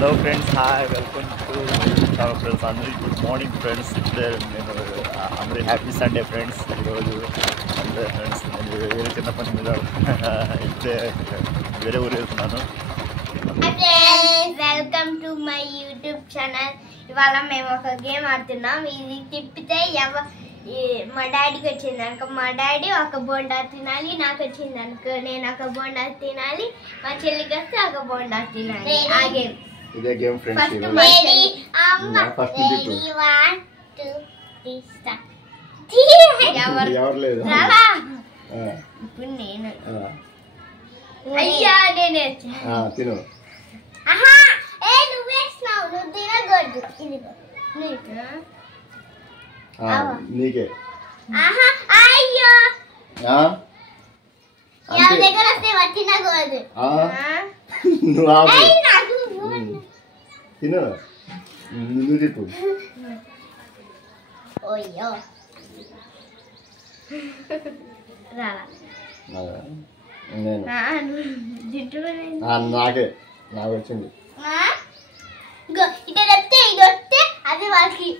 Hello friends, hi, welcome to friends. అందరికీ good morning friends. నేను అందరి హ్యాపీ సండే ఫ్రెండ్స్. ఈరోజు సండే ఫ్రెండ్స్. నేను వేరే చిన్న పని మీద అయితే వేరే ఊరు వెళ్తున్నాను. Welcome to my YouTube channel. ఇవాళ మేము ఒక గేమ్ ఆడుతున్నాం. ఇది తిప్పితే మా డాడీకి వచ్చింది అనుకో, మా డాడీ ఒక బోండా తినాలి. నాకు వచ్చింది అనుకో, నేను ఒక బోండా తినాలి. మా చెల్లికి వస్తే ఒక బోండా తినాలి. ఆ గేమ్ ఇదే గేమ్ ఫ్రెండ్స్. ఫస్ట్ ఎవరు లేదు ఇప్పుడు నేను అయ్యా నేనే తిను. నువ్వు తినకూడదు. నీకే అయ్యో ఎవరి దగ్గర వస్తే తినకూడదు. తిను, నువ్వు తిప్పు. ఓయ్యో నాకే నాకు వచ్చింది. ఇటు వస్తే ఇది వస్తే అది వాళ్ళకి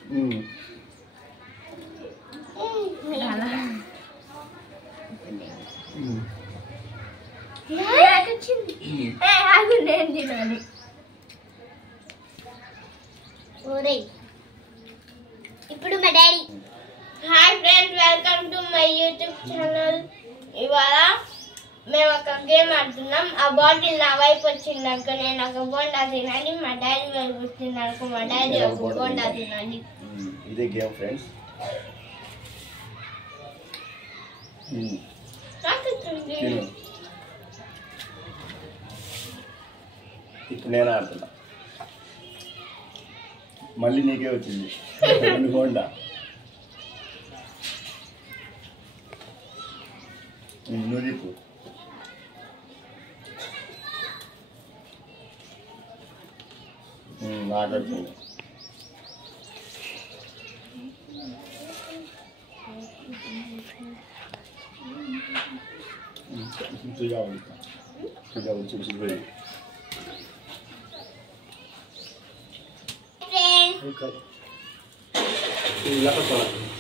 నేను తినాలి. ఇప్పుడు మా daddy. Hi friends, welcome to my YouTube channel. ఇవాళ మేము ఒక గేమ్ ఆడుతున్నాం. ఆ బాటిల్ నా వైపు వచ్చింది అనుకో, నేను ఒక బోండా తినాలి. మా డాడీ వైపు వచ్చింది అనుకో, మా డాడీ ఒక బోండా తినాలి. ఇదే గేమ్ ఫ్రెండ్స్. ఇప్పుడు నేను ఆడుతున్నా. మళ్ళీ నీకే వచ్చింది బోండా. నువ్వు తిప్పు. నాకు వచ్చింది. చూసి Friends. Okay.